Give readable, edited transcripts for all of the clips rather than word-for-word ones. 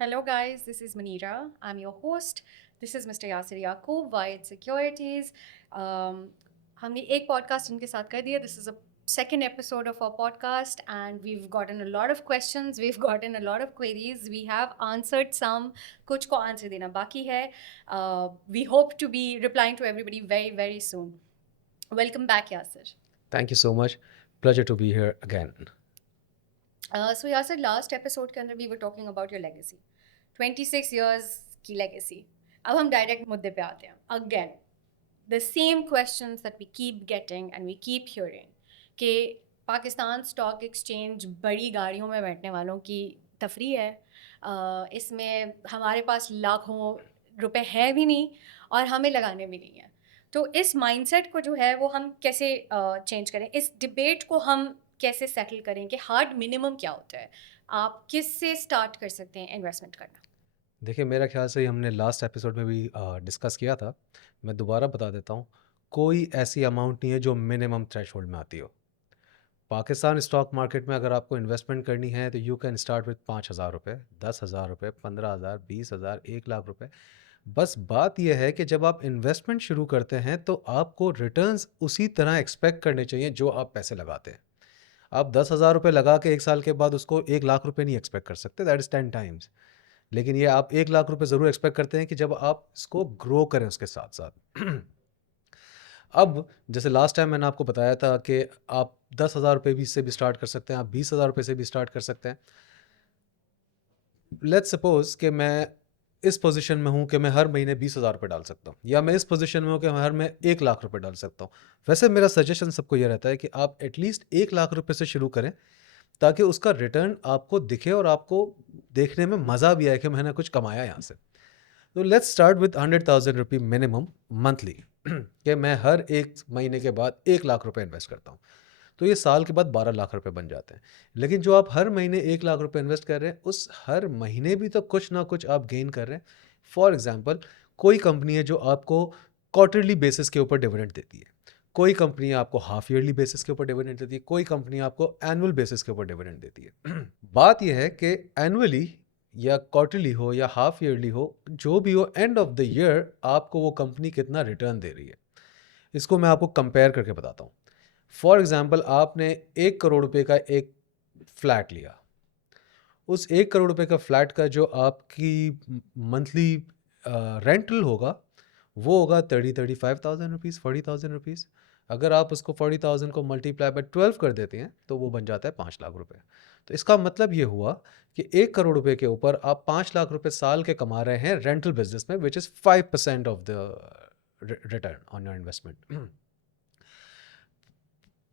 Hello, guys. This is Manira. I'm your host. This is Mr. Yasir Yaqub, Wide Securities. हमने एक podcast इनके साथ कर दिया. This is a second episode of our podcast, and we've gotten a lot of questions. We've gotten a lot of queries. We have answered some. कुछ को answer देना बाकी है. We hope to be replying to everybody very, very soon. Welcome back, Yasir. Thank you so much. Pleasure to be here again. So Yasir, last episode के अंदर we were talking about your legacy. 26 years की legacy. अब हम direct मुद्दे पे आते हैं. Again, the same questions that we keep getting and we keep hearing कि पाकिस्तान स्टॉक एक्सचेंज बड़ी गाड़ियों में बैठने वालों की तफरी है. इसमें हमारे पास लाखों रुपए हैं भी नहीं और हमें लगाने भी नहीं है. तो इस माइंडसेट को जो है वो हम कैसे चेंज करें, इस डिबेट को हम कैसे सेटल करें कि हार्ड मिनिमम क्या होता है, आप किससे स्टार्ट कर सकते हैं इन्वेस्टमेंट करना. देखिए, मेरा ख्याल से हमने लास्ट एपिसोड में भी डिस्कस किया था. मैं दोबारा बता देता हूँ. कोई ऐसी अमाउंट नहीं है जो मिनिमम थ्रेशोल्ड में आती हो. पाकिस्तान स्टॉक मार्केट में अगर आपको इन्वेस्टमेंट करनी है तो यू कैन स्टार्ट विथ 5,000 रुपये, 10,000 रुपये, 15,000, 20,000, 1,00,000 रुपये. बस बात यह है कि जब आप इन्वेस्टमेंट शुरू करते हैं तो आपको रिटर्न्स उसी तरह एक्सपेक्ट करने चाहिए जो आप पैसे लगाते हैं. आप 10,000 रुपये लगा के 1 साल के बाद उसको 1,00,000 रुपये नहीं एक्सपेक्ट कर सकते. That is 10 times. लेकिन ये आप 1,00,000 रुपये ज़रूर एक्सपेक्ट करते हैं कि जब आप इसको ग्रो करें उसके साथ साथ. अब जैसे लास्ट टाइम मैंने आपको बताया था कि आप 10,000 रुपये भी से भी स्टार्ट कर सकते हैं, आप 20,000 रुपये से भी स्टार्ट कर सकते हैं. लेट्स सपोज कि मैं इस पोजीशन में हूँ कि मैं हर महीने 20,000 रुपये डाल सकता हूँ, या मैं इस पोजीशन में हूँ कि मैं हर में 1,00,000 रुपये डाल सकता हूँ. वैसे मेरा सजेशन सबको ये रहता है कि आप एटलीस्ट 1,00,000 रुपये से शुरू करें ताकि उसका रिटर्न आपको दिखे और आपको देखने में मज़ा भी आए कि मैंने कुछ कमाया यहाँ से. तो लेट्स स्टार्ट विद 100,000 रुपये मिनिमम मंथली कि मैं हर एक महीने के बाद 1,00,000 रुपये इन्वेस्ट करता हूँ. तो ये साल के बाद 12,00,000 रुपये बन जाते हैं. लेकिन जो आप हर महीने 1,00,000 रुपये इन्वेस्ट कर रहे हैं, उस हर महीने भी तो कुछ ना कुछ आप गेन कर रहे हैं. फॉर एग्जांपल, कोई कंपनी है जो आपको क्वार्टरली बेसिस के ऊपर डिविडेंड देती है, कोई कंपनी आपको हाफ ईयरली बेसिस के ऊपर डिविडेंड देती है, कोई कंपनी आपको एनुअल बेसिस के ऊपर डिविडेंड देती है. बात यह है कि एनुअली या क्वार्टरली हो या हाफ ईयरली हो, जो भी हो, एंड ऑफ द ईयर आपको वो कंपनी कितना रिटर्न दे रही है, इसको मैं आपको कंपेयर करके बताता हूँ. फॉर एग्जाम्पल, आपने 1 करोड़ रुपये का एक फ्लैट लिया. उस 1 करोड़ रुपये का फ्लैट का जो आपकी मंथली रेंटल होगा वो होगा 35,000 रुपीज़, 40,000 रुपीज़. अगर आप उसको 40,000 को मल्टीप्लाई बाय 12 कर देते हैं तो वो बन जाता है 5,00,000 रुपये. तो इसका मतलब ये हुआ कि 1 करोड़ रुपये के ऊपर आप 5,00,000 रुपये साल के कमा रहे हैं रेंटल बिजनेस में, which is 5% of the return on your investment.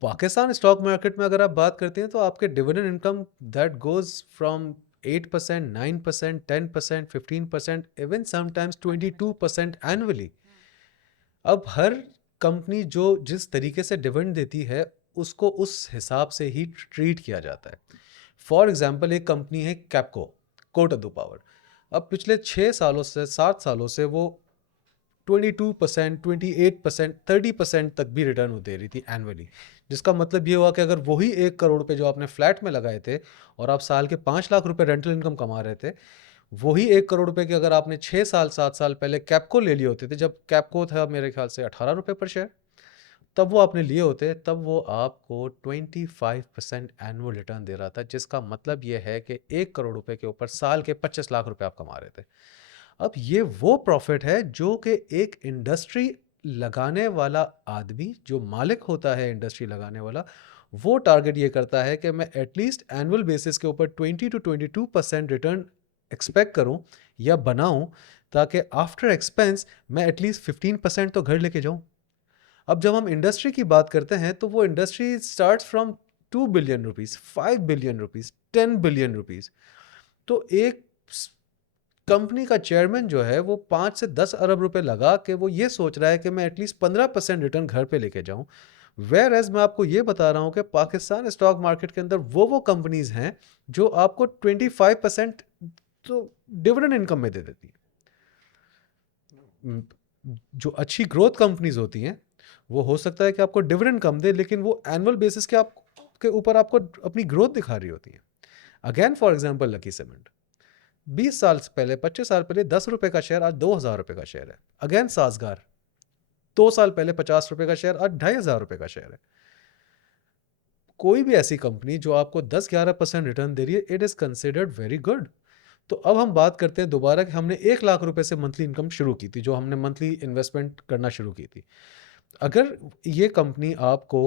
Pakistan stock market में अगर आप बात करते हैं तो आपके dividend income that goes from 8%, 9%, 10%, 15%, even sometimes 22% annually. अब हर कंपनी जो जिस तरीके से डिविडेंड देती है उसको उस हिसाब से ही ट्रीट किया जाता है. फॉर एग्जांपल, एक कंपनी है कैपको, कोट अद्दू पावर. अब पिछले 6 सालों से 7 सालों से वो 22%, 28%, 30% तक भी रिटर्न दे रही थी एनुअली. जिसका मतलब ये हुआ कि अगर वही 1 करोड़ रुपये जो आपने फ्लैट में लगाए थे और आप साल के 5,00,000 रुपये रेंटल इनकम कमा रहे थे, वही 1 करोड़ रुपये के अगर आपने 6 साल 7 साल पहले कैपको ले लिए होते थे, जब कैपको था मेरे ख्याल से 18 रुपये पर शेयर, तब वो आपने लिए होते, तब वो आपको 25% एनुअल रिटर्न दे रहा था. जिसका मतलब ये है कि 1 करोड़ रुपये के ऊपर साल के 25 लाख रुपये आप कमा रहे थे. अब ये वो प्रॉफिट है जो कि एक इंडस्ट्री लगाने वाला आदमी, जो मालिक होता है इंडस्ट्री लगाने वाला, वो टारगेट ये करता है कि मैं एटलीस्ट एनुअल बेसिस के ऊपर 20 to 22% रिटर्न एक्सपेक्ट करूं या बनाऊं, ताकि आफ्टर एक्सपेंस मैं एटलीस्ट 15% तो घर लेके जाऊं. अब जब हम इंडस्ट्री की बात करते हैं तो वो industry start from 2 billion rupees, 5 billion rupees, 10 billion rupees. तो एक कंपनी का चेयरमैन जो है वो 5 से 10 अरब रुपए लगा के वो ये सोच रहा है कि मैं एटलीस्ट 15% रिटर्न घर पे लेके जाऊं. वेयर एज मैं आपको ये बता रहा हूं कि पाकिस्तान स्टॉक मार्केट के अंदर वो कंपनीज हैं जो आपको 25% तो डिविडेंड इनकम में दे देती है. जो अच्छी ग्रोथ कंपनीज होती हैं वो हो सकता है कि आपको डिविडेंड कम दे, लेकिन वो एनुअल बेसिस के आपके ऊपर आपको अपनी ग्रोथ दिखा रही होती है. Again for example lucky cement. 20 साल से पहले, 25 साल पहले 10 रुपए का शेयर आज 2000 रुपए का शेयर है। अगेन साजगार, 2 साल पहले 50 रुपए का शेयर आज 2500 रुपए का शेयर है। कोई भी ऐसी कंपनी जो आपको 10-11% रिटर्न दे रही है, it is considered very good. तो अब हम बात करते हैं दोबारा कि हमने 1 लाख रुपए से मंथली इनकम शुरू की थी, जो हमने मंथली इन्वेस्टमेंट करना शुरू की थी। अगर ये कंपनी आपको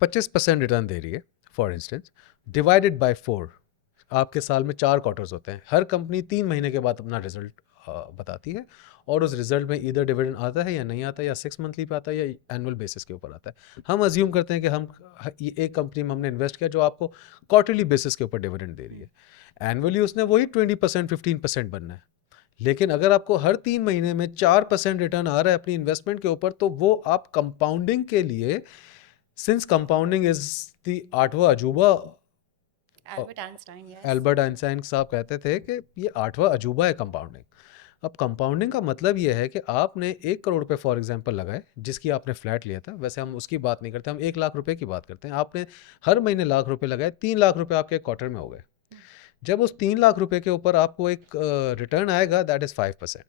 25% रिटर्न दे रही है फॉर इंस्टेंस, डिवाइडेड बाय 4, आपके साल में 4 क्वार्टर्स होते हैं, हर कंपनी 3 महीने के बाद अपना रिजल्ट बताती है, और उस रिजल्ट में इधर डिविडेंड आता है या नहीं आता, या 6 मंथली पे आता है या एनुअल बेसिस के ऊपर आता है। हम अज्यूम करते हैं कि हम ये एक कंपनी में हमने इन्वेस्ट किया जो आपको क्वार्टरली बेसिस के ऊपर डिविडेंड दे रही है, एनुअली उसने वही 20% 15% बनना है। लेकिन अगर आपको हर 3 महीने में 4% रिटर्न आ रहा है अपनी इन्वेस्टमेंट के ऊपर, तो वो आप कंपाउंडिंग के लिए, सिंस कंपाउंडिंग इज द 8वां अजूबा, एल्बर्ट आइंस्टाइन साहब कहते थे कि ये 8वां अजूबा है कंपाउंडिंग। अब कंपाउंडिंग का मतलब ये है कि आपने 1 करोड़ रुपए फॉर एग्जांपल लगाए, जिसकी आपने फ्लैट लिया था, वैसे हम उसकी बात नहीं करते, हम 1 लाख रुपए की बात करते हैं। आपने हर महीने लाख रुपए लगाए, 3 लाख रुपए आपके क्वार्टर में हो गए। जब उस 3 लाख रुपए के ऊपर आपको एक रिटर्न आएगा, दैट इज 5%।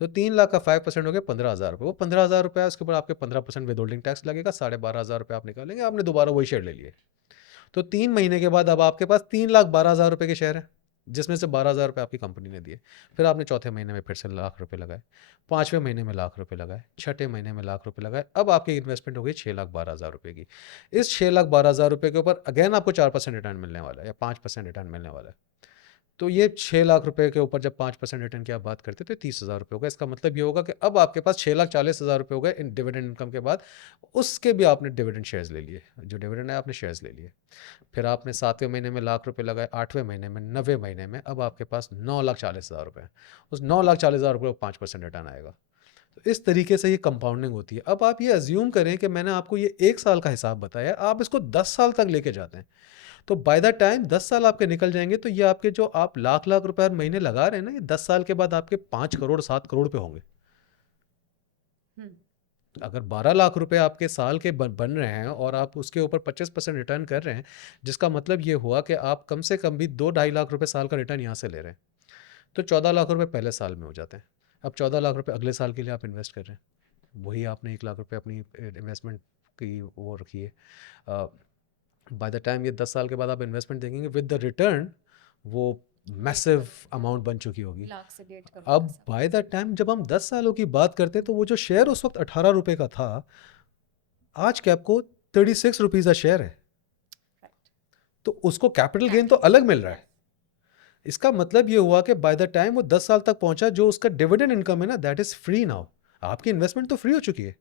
तो 3 लाख का 5% हो गया 15,000 रुपये। वो 15,000 रुपये, उसके ऊपर आपके 15% विदहोल्डिंग टैक्स लगेगा, 12,500 रुपये आप निकालेंगे, आपने दोबारा वही शेयर ले लिए। तो 3 महीने के बाद अब आपके पास 3,12,000 रुपये के शेयर है, जिसमें से 12,000 रुपये आपकी कंपनी ने दिए। फिर आपने चौथे महीने में फिर से लाख रुपये लगाए, 5वें महीने में लाख रुपये लगाए, 6ठे महीने में लाख रुपये लगाए, अब आपकी इन्वेस्टमेंट हो गई 6,12,000 रुपये की। इस 6,12,000 रुपये के ऊपर अगेन आपको 4% रिटर्न मिलने वाला है, या 5% रिटर्न मिलने वाला है। तो ये 6 लाख रुपए के ऊपर जब 5% रिटर्न की आप बात करते हैं तो 30,000 रुपये होगा। इसका मतलब ये होगा कि अब आपके पास 6,40,000 रुपये हो गए इन डिविडेंड इनकम के बाद। उसके भी आपने डिविडेंड शेयर्स ले लिए, जो डिविडेंड है आपने शेयर्स ले लिए। फिर आपने 7वें महीने में लाख रुपये लगाए, 8वें महीने में, 9वें महीने में, अब आपके पास 9,40,000 रुपये। उस 9,40,000 रुपये को 5% रिटर्न आएगा। तो इस तरीके से ये कंपाउंडिंग होती है। अब आप ये अज्यूम करें कि मैंने आपको ये 1 साल का हिसाब बताया, आप इसको 10 साल तक लेके जाते हैं, तो बाय द टाइम 10 साल आपके निकल जाएंगे, तो ये आपके जो आप लाख लाख रुपए हर महीने लगा रहे हैं ना, ये 10 साल के बाद आपके 5 करोड़ 7 करोड़ पे होंगे। अगर 12 लाख रुपए आपके साल के बन रहे हैं और आप उसके ऊपर 25% रिटर्न कर रहे हैं, जिसका मतलब ये हुआ कि आप कम से कम भी 2-2.5 लाख रुपए साल का रिटर्न यहाँ से ले रहे हैं, तो 14 लाख रुपए पहले साल में हो जाते हैं। अब 14 लाख रुपए अगले साल के लिए आप इन्वेस्ट कर रहे हैं, वही आपने 1 लाख रुपए अपनी इन्वेस्टमेंट की वो रखी है। बाय द टाइम ये 10 साल के बाद आप इन्वेस्टमेंट देखेंगे विद द रिटर्न, वो मैसिव अमाउंट बन चुकी होगी। लाख से 1.5 करोड़ अब ऐसा। बाय द टाइम जब हम 10 सालों की बात करते हैं, तो वो जो शेयर उस वक्त 18 रुपए का था, आज कैप को 36 रुपीज़ का शेयर है, तो उसको कैपिटल गेन तो अलग मिल रहा है। इसका मतलब ये हुआ कि बाय द टाइम वो 10 साल तक पहुंचा, जो उसका डिविडेंड इनकम है ना, दैट इज फ्री नाउ। आपकी इन्वेस्टमेंट तो फ्री हो चुकी है।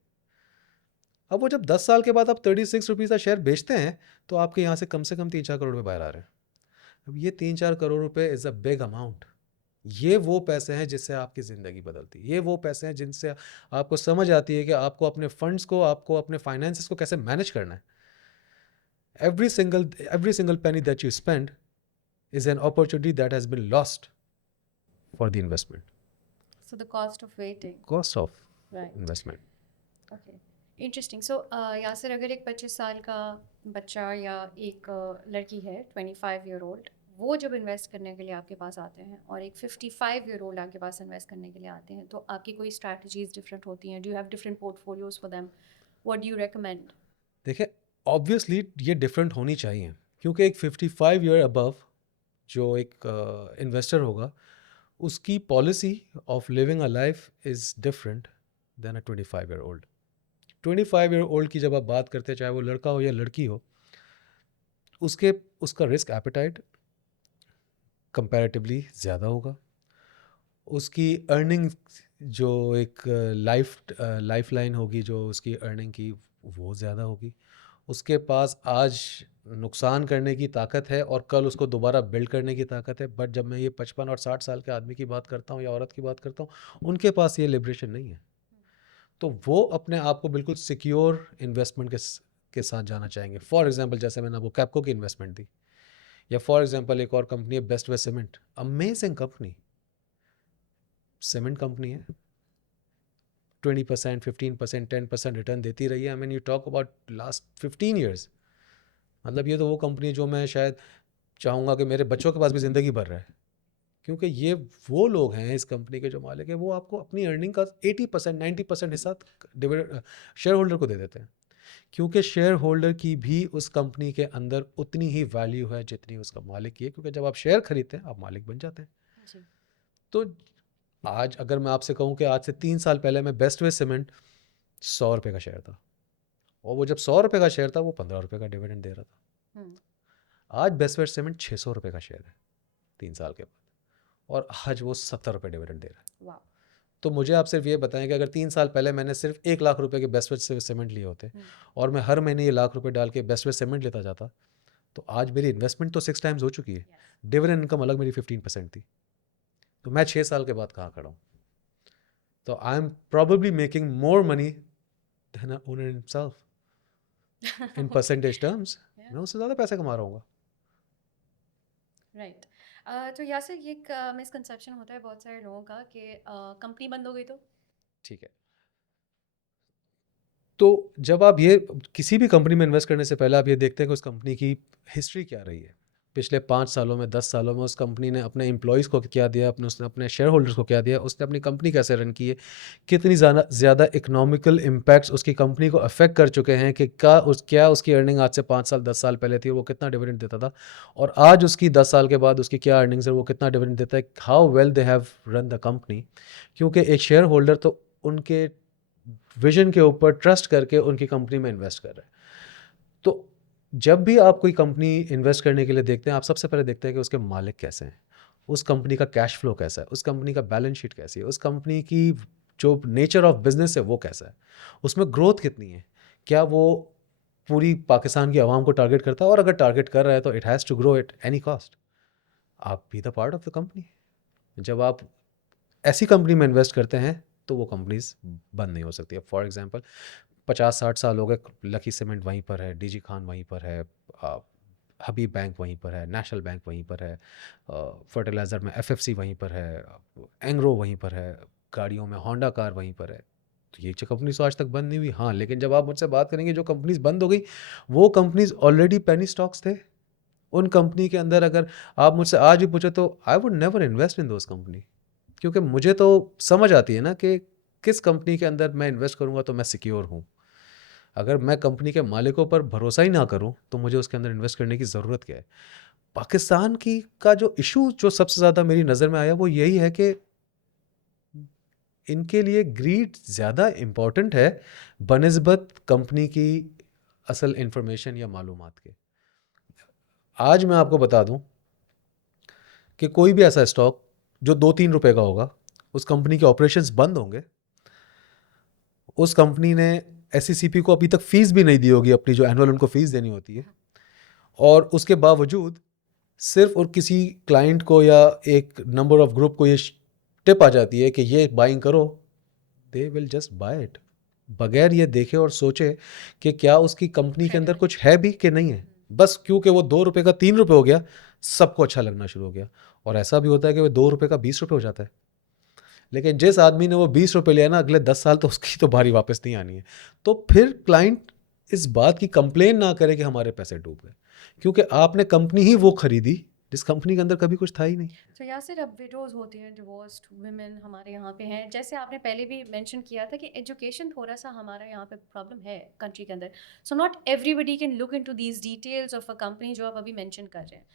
अब वो जब 10 साल के बाद आप 36 रुपीज़ का शेयर बेचते हैं, तो आपके यहाँ से कम 3-4 करोड़ रुपए बाहर आ रहे हैं। अब ये 3-4 करोड़ रुपए इज़ अ बिग अमाउंट। ये वो पैसे हैं जिससे आपकी ज़िंदगी बदलती है। ये वो पैसे हैं जिनसे आपको समझ आती है कि आपको अपने फंड्स को, आपको अपने फाइनेंसेस को कैसे मैनेज करना है। every single penny that you spend is an opportunity that has been lost for the investment. So the cost of waiting. Cost of Right. investment. Okay. Interesting. So Yasir, अगर एक 25 साल का बच्चा या एक लड़की है 25 ईयर ओल्ड, वो जब इन्वेस्ट करने के लिए आपके पास आते हैं, और एक 55 ईयर ओल्ड आपके पास इन्वेस्ट करने के लिए आते हैं, तो आपकी कोई स्ट्रैटेजीज डिफरेंट होती हैं? Do you have different portfolios for them? What do you recommend? देखिए, ऑब्वियसली ये डिफरेंट होनी चाहिए, क्योंकि एक 55 ईयर अबव जो एक इन्वेस्टर होगा, उसकी policy of living a life is different than a 25 year old. 25 year old की जब आप बात करते हैं, चाहे वो लड़का हो या लड़की हो, उसका रिस्क एपेटाइट कंपैरेटिवली ज़्यादा होगा। उसकी अर्निंग जो एक लाइफ लाइन होगी, जो उसकी अर्निंग की, वो ज़्यादा होगी। उसके पास आज नुकसान करने की ताकत है और कल उसको दोबारा बिल्ड करने की ताकत है। बट जब मैं ये 55 और 60 साल के आदमी की बात करता हूँ या औरत की बात करता हूँ, उनके पास ये लिबरेशन नहीं है। तो वो अपने आप को बिल्कुल सिक्योर इन्वेस्टमेंट के साथ जाना चाहेंगे। फॉर एग्जांपल, जैसे मैंने आपको कैपको की इन्वेस्टमेंट दी, या फॉर एग्जांपल एक और कंपनी है best way cement, amazing company, cement company है, 20%, 15%, 10% रिटर्न देती रही है। I mean, you talk about last 15 years. मतलब ये तो वो कंपनी जो मैं शायद चाहूँगा कि मेरे बच्चों के पास भी ज़िंदगी भर रहा है, क्योंकि ये वो लोग हैं इस कंपनी के जो मालिक है, वो आपको अपनी अर्निंग का 80% 90% हिस्सा शेयर होल्डर को दे देते हैं, क्योंकि शेयर होल्डर की भी उस कंपनी के अंदर उतनी ही वैल्यू है जितनी उसका मालिक की है, क्योंकि जब आप शेयर खरीदते हैं आप मालिक बन जाते हैं। जी। तो आज अगर मैं आपसे कहूँ कि आज से 3 साल पहले मैं बेस्ट वे सीमेंट 100 रुपये का शेयर था, और वो जब 100 रुपये का शेयर था वो 15 रुपये का डिविडेंड दे रहा था। हम्म। आज बेस्ट वे सीमेंट 600 रुपये का शेयर है 3 साल के बाद, और आज वो 70 रुपये डिविडेंड दे रहा है। वाह। तो मुझे आप सिर्फ ये बताएं कि अगर 3 साल पहले मैंने सिर्फ 1 लाख रुपए के बेस्ट वे से सीमेंट लिए होते और मैं हर महीने ये लाख रुपए डाल के बेस्ट वे सीमेंट लेता जाता, तो आज मेरी इन्वेस्टमेंट तो 6 टाइम्स हो चुकी है, डिविडेंड इनकम अलग मेरी 15% थी। तो मैं 6 साल के बाद कहाँ खड़ा हूँ? तो I am probably making more money than owner himself in percentage terms. मैं उससे ज़्यादा पैसे कमा रहा हूँ। राइट। तो यासिर, ये एक मिसकंसेप्शन होता है बहुत सारे लोगों का कि कंपनी बंद हो गई तो ठीक है, तो जब आप ये किसी भी कंपनी में इन्वेस्ट करने से पहले आप ये देखते हैं कि उस कंपनी की हिस्ट्री क्या रही है, पिछले 5 सालों में 10 सालों में उस कंपनी ने अपने एम्प्लॉयज़ को क्या दिया, उसने अपने शेयर होल्डर्स को क्या दिया, उसने अपनी कंपनी कैसे रन की है, कितनी ज़्यादा इकोनॉमिकल इम्पैक्ट्स उसकी कंपनी को अफेक्ट कर चुके हैं, कि क्या उसकी अर्निंग आज से 5 साल 10 साल पहले थी, वो कितना डिविडेंड देता था, और आज उसकी 10 साल के बाद उसकी क्या अर्निंग्स है, वो कितना डिविडेंड देता है, how well they have run the company. क्योंकि एक शेयर होल्डर तो उनके विजन के ऊपर ट्रस्ट करके उनकी कंपनी में इन्वेस्ट कर रहे हैं। तो जब भी आप कोई कंपनी इन्वेस्ट करने के लिए देखते हैं, आप सबसे पहले देखते हैं कि उसके मालिक कैसे हैं, उस कंपनी का कैश फ्लो कैसा है, उस कंपनी का बैलेंस शीट कैसी है, उस कंपनी की जो नेचर ऑफ बिजनेस है वो कैसा है, उसमें ग्रोथ कितनी है, क्या वो पूरी पाकिस्तान की आवाम को टारगेट करता है, और अगर टारगेट कर रहा है तो it has to grow at any cost. आप be the part of the company. जब आप ऐसी कंपनी में इन्वेस्ट करते हैं तो वो कंपनीज बंद नहीं हो सकती है। फॉर एग्जांपल 50-60 साल हो गए, लकी सीमेंट वहीं पर है, डीजी खान वहीं पर है, हबीब बैंक वहीं पर है, नेशनल बैंक वहीं पर है, फर्टिलाइज़र में एफएफसी वहीं पर है, एंग्रो वहीं पर है, गाड़ियों में होंडा कार वहीं पर है। तो ये कंपनी तो आज तक बंद नहीं हुई। हाँ, लेकिन जब आप मुझसे बात करेंगे जो कंपनीज बंद हो गई, वो कंपनीज ऑलरेडी पेनी स्टॉक्स थे। उन कंपनी के अंदर अगर आप मुझसे आज भी पूछे तो I would never invest in those company, क्योंकि मुझे तो समझ आती है ना कि किस कंपनी के अंदर मैं इन्वेस्ट करूंगा तो मैं सिक्योर हूँ। अगर मैं कंपनी के मालिकों पर भरोसा ही ना करूं तो मुझे उसके अंदर इन्वेस्ट करने की ज़रूरत क्या है? पाकिस्तान की का जो इशू जो सबसे ज़्यादा मेरी नज़र में आया वो यही है कि इनके लिए ग्रीड ज़्यादा इम्पॉर्टेंट है बनिस्बत कंपनी की असल इंफॉर्मेशन या मालूमात के। आज मैं आपको बता दूं कि कोई भी ऐसा स्टॉक जो 2-3 रुपए का होगा, उस कंपनी के ऑपरेशंस बंद होंगे, उस कंपनी ने एसईसीपी को अभी तक फीस भी नहीं दी होगी, अपनी जो एनुअल उनको फीस देनी होती है, और उसके बावजूद सिर्फ और किसी क्लाइंट को या एक नंबर ऑफ ग्रुप को ये टिप आ जाती है कि ये बाइंग करो, they will just by it, बगैर ये देखे और सोचे कि क्या उसकी कंपनी के अंदर कुछ है भी कि नहीं है। बस क्योंकि वो 2 रुपए का 3 रुपए हो गया, सबको अच्छा लगना शुरू हो गया। और ऐसा भी होता है कि वो 2 रुपए का 20 रुपए हो जाता है, लेकिन जिस आदमी ने वो 20 रुपए लिया ना, अगले 10 साल तो उसकी तो बारी वापस नहीं आनी है। तो फिर क्लाइंट इस बात की कंप्लेन ना करे कि हमारे पैसे डूब गए, क्योंकि आपने कंपनी ही वो खरीदी जिस कंपनी के अंदर कभी कुछ था ही नहीं। तो यासिर, अब विडोज़ होती हैं, डिवोर्स्ड वुमेन हमारे यहाँ पे हैं, जैसे आपने पहले भी मेंशन किया था कि एजुकेशन थोड़ा सा हमारा यहाँ पे प्रॉब्लम है कंट्री के अंदर। So not everybody can look into these details of a company जो आप अभी मेंशन कर रहे हैं।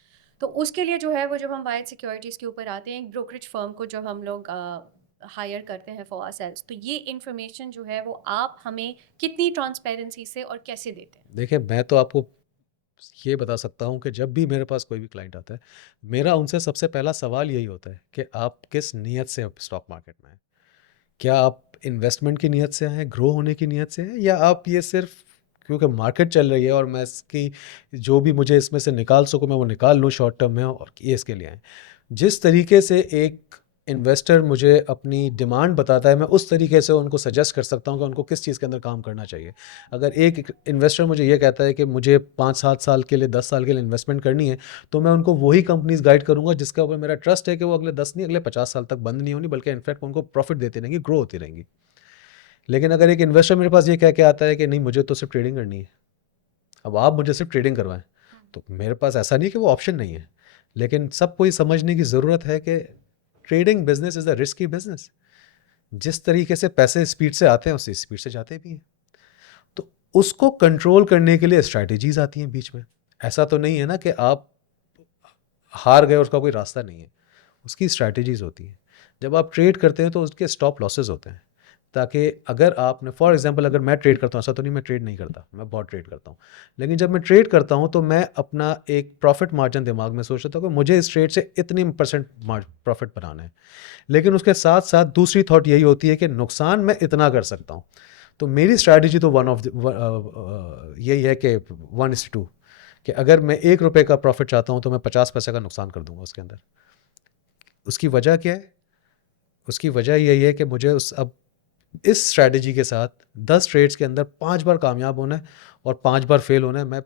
तो उसके लिए जो है वो, जब हम वाइड सिक्योरिटीज़ के ऊपर आते हैं, एक ब्रोकरेज फर्म को जब हम लोग हायर करते हैं फॉर आरसेल्व्स, तो ये इन्फॉर्मेशन जो है वो आप हमें कितनी ट्रांसपेरेंसी से और कैसे देते हैं? देखिए, मैं तो आपको ये बता सकता हूँ कि जब भी मेरे पास कोई भी क्लाइंट आता है, मेरा उनसे सबसे पहला सवाल यही होता है कि आप किस नीयत से स्टॉक मार्केट में हैं? क्या आप इन्वेस्टमेंट की नीयत से हैं, ग्रो होने की नीयत से हैं, या आप ये सिर्फ क्योंकि मार्केट चल रही है और मैं इसकी जो भी मुझे इसमें से निकाल सकूँ मैं वो निकाल लूँ शॉर्ट टर्म में, और ये इसके लिए आए? जिस तरीके से एक इन्वेस्टर मुझे अपनी डिमांड बताता है, मैं उस तरीके से उनको सजेस्ट कर सकता हूँ कि उनको किस चीज़ के अंदर काम करना चाहिए। अगर एक इन्वेस्टर मुझे ये कहता है कि मुझे 5-7 साल के लिए 10 साल के लिए इन्वेस्टमेंट करनी है, तो मैं उनको वही कंपनीज गाइड करूँगा जिसका ऊपर मेरा ट्रस्ट है कि वो अगले 10 नहीं अगले 50 साल तक बंद नहीं होनी, बल्कि इनफैक्ट उनको प्रॉफिट देती रहेंगी, ग्रो होती रहेंगी। लेकिन अगर एक इन्वेस्टर मेरे पास ये कह के आता है कि नहीं मुझे तो सिर्फ ट्रेडिंग करनी है, अब आप मुझे सिर्फ ट्रेडिंग करवाएं, तो मेरे पास ऐसा नहीं कि वो ऑप्शन नहीं है, लेकिन सबको ये समझने की ज़रूरत है कि trading business is a risky business. जिस तरीके से पैसे स्पीड से आते हैं उसी स्पीड से जाते भी हैं. तो उसको कंट्रोल करने के लिए स्ट्रैटेजीज आती हैं बीच में. ऐसा तो नहीं है ना कि आप हार गए, उसका कोई रास्ता नहीं है. उसकी स्ट्रैटेजीज होती हैं. जब आप ट्रेड करते हैं तो उसके स्टॉप लॉसेस होते हैं, ताकि अगर आपने फॉर एग्जांपल अगर मैं ट्रेड करता हूँ, ऐसा तो नहीं मैं ट्रेड नहीं करता, मैं बहुत ट्रेड करता हूँ, लेकिन जब मैं ट्रेड करता हूँ तो मैं अपना एक प्रॉफिट मार्जिन दिमाग में सोचता हूँ कि मुझे इस ट्रेड से इतनी परसेंट प्रॉफिट बनाना है. लेकिन उसके साथ साथ दूसरी थॉट यही होती है कि नुकसान मैं इतना कर सकता हूँ. तो मेरी स्ट्रैटेजी तो यही है कि 1:2, कि अगर मैं ₹1 का प्रॉफिट चाहता हूँ तो मैं 50 पैसे का नुकसान कर दूंगा उसके अंदर. उसकी वजह क्या है? उसकी वजह यही है कि मुझे अब इस स्ट्रैटेजी के साथ 10 ट्रेड्स के अंदर 5 बार कामयाब होना है और 5 बार फेल होना है. मैं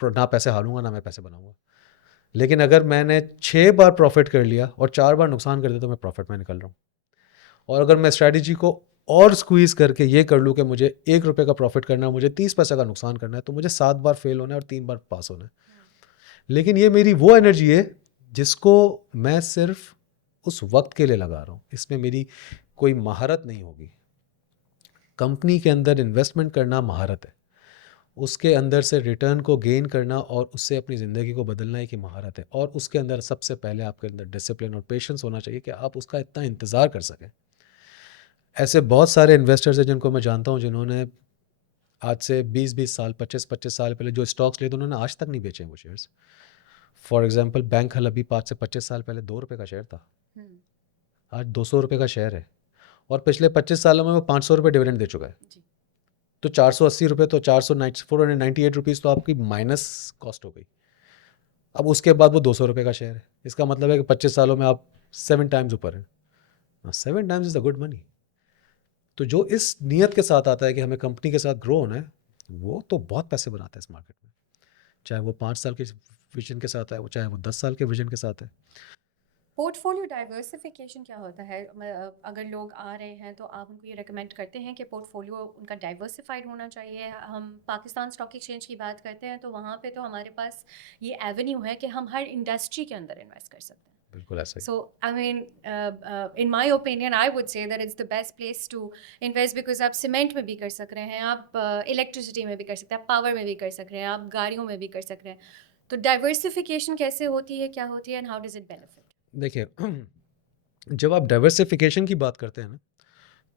ना पैसे हारूंगा ना मैं पैसे बनाऊंगा. लेकिन अगर मैंने 6 बार प्रॉफिट कर लिया और 4 बार नुकसान कर दिया तो मैं प्रॉफिट में निकल रहा हूँ. और अगर मैं स्ट्रैटेजी को और स्क्वीज़ करके ये कर लूँ कि मुझे ₹1 का प्रॉफिट करना है, मुझे 30 पैसे का नुकसान करना है, तो मुझे 7 बार फेल होना है और 3 बार पास होना है. लेकिन ये मेरी वो एनर्जी है जिसको मैं सिर्फ उस वक्त के लिए लगा रहा हूँ. इसमें मेरी कोई महारत नहीं होगी. कंपनी के अंदर इन्वेस्टमेंट करना महारत है, उसके अंदर से रिटर्न को गेन करना और उससे अपनी ज़िंदगी को बदलना एक महारत है. और उसके अंदर सबसे पहले आपके अंदर डिसिप्लिन और पेशेंस होना चाहिए कि आप उसका इतना इंतज़ार कर सकें. ऐसे बहुत सारे इन्वेस्टर्स हैं जिनको मैं जानता हूँ जिन्होंने आज से 20-20 साल 25-25 साल पहले जो स्टॉक्स लिए थे उन्होंने आज तक नहीं बेचे वो शेयर्स. फॉर एग्जांपल बैंक हल अभी 5 से 25 साल पहले ₹2 का शेयर था, आज ₹200 का शेयर है. और पिछले 25 सालों में वो ₹500 डिविडेंड दे चुका है. तो ₹480 तो 498 रुपीज़ तो आपकी माइनस कॉस्ट हो गई. अब उसके बाद वो ₹200 का शेयर है. इसका मतलब है कि 25 सालों में आप 7 टाइम्स ऊपर हैं. 7 times is a good money. तो जो इस नियत के साथ आता है कि हमें कंपनी के साथ ग्रो होना है, वो तो बहुत पैसे बनाता है इस मार्केट में. चाहे वो 5 साल के विजन के साथ है, वो चाहे वो 10 साल के विजन के साथ है. पोर्टफोलियो डाइवर्सिफिकेशन क्या होता है? अगर लोग आ रहे हैं तो आप उनको ये रेकमेंड करते हैं कि पोर्टफोलियो उनका डाइवर्सिफाइड होना चाहिए. हम पाकिस्तान स्टॉक एक्सचेंज की बात करते हैं तो वहाँ पे तो हमारे पास ये एवेन्यू है कि हम हर इंडस्ट्री के अंदर इन्वेस्ट कर सकते हैं. बिल्कुल ऐसा ही. So, I mean, in my opinion, I would say that it's the best place to invest because आप सीमेंट में भी कर सक रहे हैं, आप इलेक्ट्रिसिटी में भी कर सकते हैं, आप पावर में भी कर सक रहे हैं, आप गाड़ियों में भी कर सक रहे हैं. तो डाइवर्सिफिकेशन कैसे होती है, क्या होती है, and how does it benefit? देखिए, जब आप डाइवर्सिफिकेशन की बात करते हैं ना,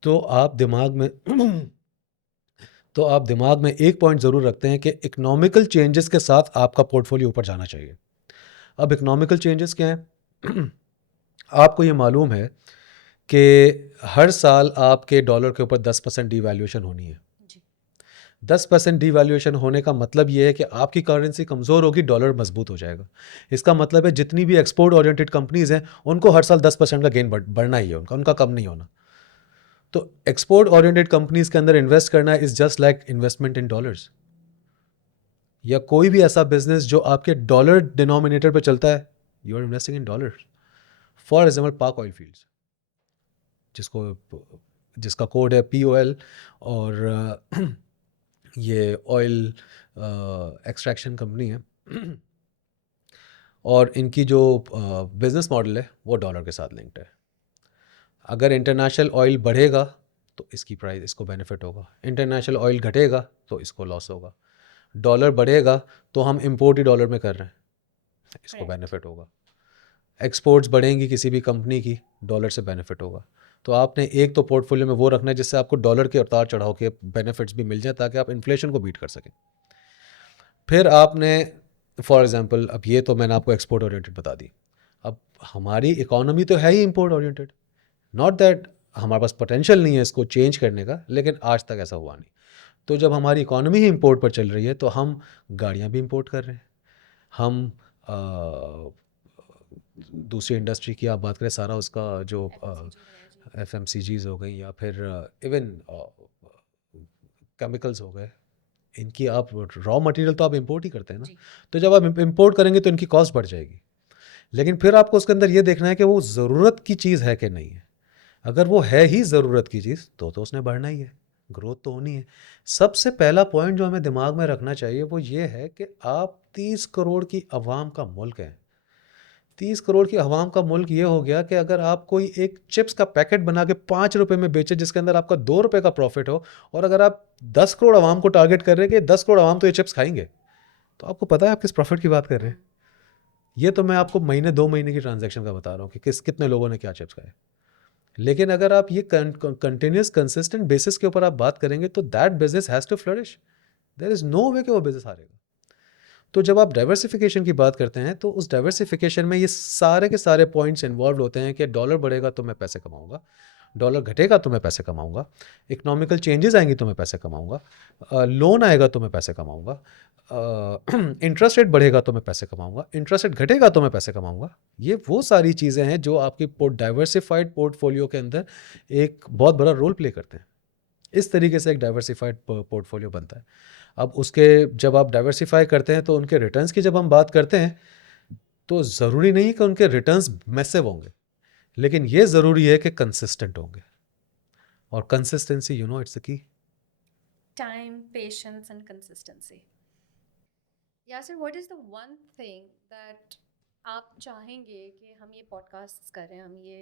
तो आप दिमाग में तो आप दिमाग में एक पॉइंट ज़रूर रखते हैं कि इकोनॉमिकल चेंजेस के साथ आपका पोर्टफोलियो ऊपर जाना चाहिए. अब इकोनॉमिकल चेंजेस क्या हैं? आपको ये मालूम है कि हर साल आपके डॉलर के ऊपर 10% डिवैल्यूएशन होनी है. 10% डिवैल्यूएशन होने का मतलब ये है कि आपकी करेंसी कमज़ोर होगी, डॉलर मजबूत हो जाएगा. इसका मतलब है जितनी भी एक्सपोर्ट ओरिएंटेड कंपनीज़ हैं उनको हर साल 10% का गेन बढ़ना ही है, उनका कम नहीं होना. तो एक्सपोर्ट ओरिएंटेड कंपनीज़ के अंदर इन्वेस्ट करना is just like investment in dollars. या कोई भी ऐसा बिजनेस जो आपके डॉलर डिनोमिनेटर पे चलता है, you are investing in dollar. For example Pak oil fields, जिसका कोड है POL, और ये ऑयल एक्सट्रैक्शन कंपनी है. और इनकी जो बिज़नेस मॉडल है वो डॉलर के साथ लिंक्ड है. अगर इंटरनेशनल ऑयल बढ़ेगा तो इसकी प्राइस, इसको बेनिफिट होगा. इंटरनेशनल ऑयल घटेगा तो इसको लॉस होगा. डॉलर बढ़ेगा तो हम इंपोर्ट ही डॉलर में कर रहे हैं, इसको बेनिफिट होगा. एक्सपोर्ट्स बढ़ेंगी किसी भी कंपनी की, डॉलर से बेनिफिट होगा. तो आपने एक तो पोर्टफोलियो में वो रखना है जिससे आपको डॉलर के उतार चढ़ाव के बेनिफिट्स भी मिल जाए ताकि आप इन्फ्लेशन को बीट कर सकें. फिर आपने फॉर एग्जांपल, अब ये तो मैंने आपको एक्सपोर्ट ओरिएंटेड बता दी. अब हमारी इकोनॉमी तो है ही इंपोर्ट ओरिएंटेड. नॉट दैट हमारे पास पोटेंशियल नहीं है इसको चेंज करने का, लेकिन आज तक ऐसा हुआ नहीं. तो जब हमारी इकोनॉमी ही इंपोर्ट पर चल रही है तो हम गाड़ियाँ भी इंपोर्ट कर रहे हैं. हम दूसरी इंडस्ट्री की आप बात करें, सारा उसका जो FMCGs हो गई या फिर इवन केमिकल्स हो गए, इनकी आप रॉ मटेरियल तो आप इंपोर्ट ही करते हैं ना. तो जब आप इंपोर्ट करेंगे तो इनकी कॉस्ट बढ़ जाएगी. लेकिन फिर आपको उसके अंदर ये देखना है कि वो ज़रूरत की चीज़ है कि नहीं है. अगर वो है ही ज़रूरत की चीज़ तो उसने बढ़ना ही है, ग्रोथ तो होनी है. सबसे पहला पॉइंट जो हमें दिमाग में रखना चाहिए वो ये है कि आप 30 करोड़ की आवाम का मुल्क है. 30 करोड़ की आवाम का मुल्क ये हो गया कि अगर आप कोई एक चिप्स का पैकेट बना के 5 रुपए में बेचे जिसके अंदर आपका 2 रुपए का प्रॉफिट हो, और अगर आप 10 करोड़ आवाम को टारगेट कर रहे हैं कि 10 करोड़ आवाम तो ये चिप्स खाएंगे, तो आपको पता है आप किस प्रॉफिट की बात कर रहे हैं। ये तो मैं आपको महीने 2 महीने की ट्रांजैक्शन का बता रहा हूँ कि कितने लोगों ने क्या चिप्स खाए। लेकिन अगर आप ये कंटिन्यूस कंसिस्टेंट बेसिस के ऊपर आप बात करेंगे तो that business has to flourish. There is no way कि वो बिजनेस हारेगा। तो जब आप डाइवर्सिफिकेशन की बात करते हैं तो उस डाइवर्सिफिकेशन में ये सारे के सारे पॉइंट्स इन्वॉल्व होते हैं कि डॉलर बढ़ेगा तो मैं पैसे कमाऊंगा, डॉलर घटेगा तो मैं पैसे कमाऊंगा, इकोनॉमिकल चेंजेस आएंगी तो मैं पैसे कमाऊंगा, लोन आएगा तो मैं पैसे कमाऊंगा, इंटरेस्ट रेट बढ़ेगा तो मैं पैसे कमाऊंगा, इंटरेस्ट रेट घटेगा तो मैं पैसे कमाऊंगा। ये वो सारी चीज़ें हैं जो आपकी डाइवर्सिफाइड पोर्टफोलियो के अंदर एक बहुत बड़ा रोल प्ले करते हैं। इस तरीके से एक डाइवर्सिफाइड पोर्टफोलियो बनता है। अब उसके जब आप डाइवर्सिफाई करते हैं तो उनके रिटर्न्स की जब हम बात करते हैं तो ज़रूरी नहीं कि उनके रिटर्न्स मैसिव होंगे, लेकिन ये ज़रूरी है कि कंसिस्टेंट होंगे, और consistency it's the key. Time, patience, and consistency. Yasir, what is the one thing that आप चाहेंगे कि हम ये पॉडकास्ट कर रहे हैं, हम ये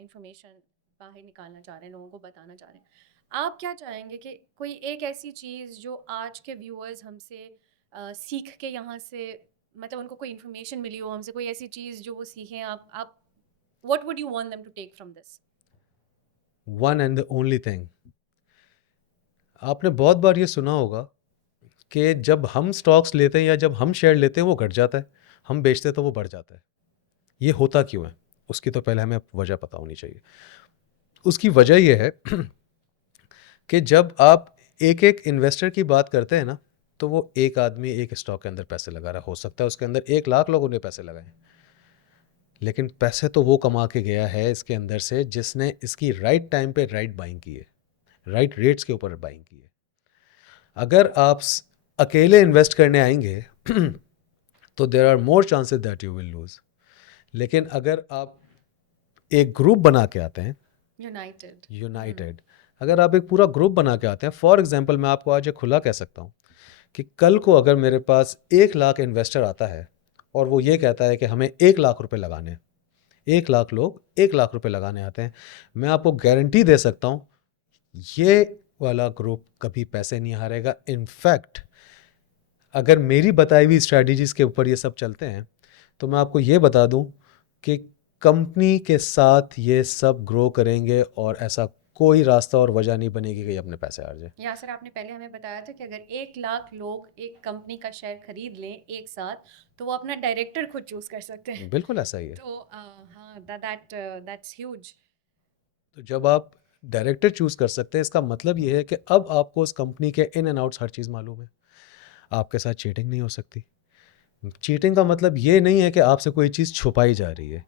इंफॉर्मेशन बाहर निकालना चाह रहे हैं, लोगों को बताना चाह रहे हैं, आप क्या चाहेंगे कि कोई एक ऐसी चीज़ जो आज के व्यूअर्स हमसे सीख के यहाँ से, मतलब उनको कोई इन्फॉर्मेशन मिली हो हमसे, कोई ऐसी चीज़ जो वो सीखें, आप what would you want them to take from this? One and the only thing, आपने बहुत बार ये सुना होगा कि जब हम स्टॉक्स लेते हैं या जब हम शेयर लेते हैं वो घट जाता है, हम बेचते हैं तो वो बढ़ जाता है। ये होता क्यों है, उसकी तो पहले हमें वजह पता होनी चाहिए। उसकी वजह यह है कि जब आप एक एक इन्वेस्टर की बात करते हैं ना, तो वो एक आदमी एक स्टॉक के अंदर पैसे लगा रहा, हो सकता है उसके अंदर 1 लाख लोगों ने पैसे लगाए, लेकिन पैसे तो वो कमा के गया है इसके अंदर से जिसने इसकी राइट टाइम पे राइट बाइंग की है, राइट रेट्स के ऊपर बाइंग की है। अगर आप अकेले इन्वेस्ट करने आएंगे तो there are more chances that you will lose. लेकिन अगर आप एक ग्रुप बना के आते हैं, यूनाइटेड, अगर आप एक पूरा ग्रुप बना के आते हैं, फॉर एग्जांपल मैं आपको आज एक खुला कह सकता हूँ कि कल को अगर मेरे पास 1 लाख इन्वेस्टर आता है और वो ये कहता है कि हमें 1 लाख रुपए लगाने, 1 लाख लोग 1 लाख रुपए लगाने आते हैं, मैं आपको गारंटी दे सकता हूँ ये वाला ग्रुप कभी पैसे नहीं हारेगा। इनफैक्ट अगर मेरी बताई हुई स्ट्रैटेजीज़ के ऊपर ये सब चलते हैं तो मैं आपको ये बता दूं कि कंपनी के साथ ये सब ग्रो करेंगे और ऐसा कोई रास्ता और वजह नहीं बनेगी कि ये अपने पैसे हार जाए। या सर, आपने पहले हमें बताया था कि अगर 1 लाख लोग एक कंपनी का शेयर खरीद लें एक साथ तो वो अपना डायरेक्टर खुद चूज कर सकते हैं। बिल्कुल ऐसा ही है। तो हाँ, दैट्स ह्यूज। तो जब आप डायरेक्टर चूज कर सकते हैं इसका मतलब ये है कि अब आपको उस कंपनी के इन एंड आउट्स हर चीज़ मालूम है, आपके साथ चीटिंग नहीं हो सकती। चीटिंग का मतलब ये नहीं है कि आपसे कोई चीज़ छुपाई जा रही है।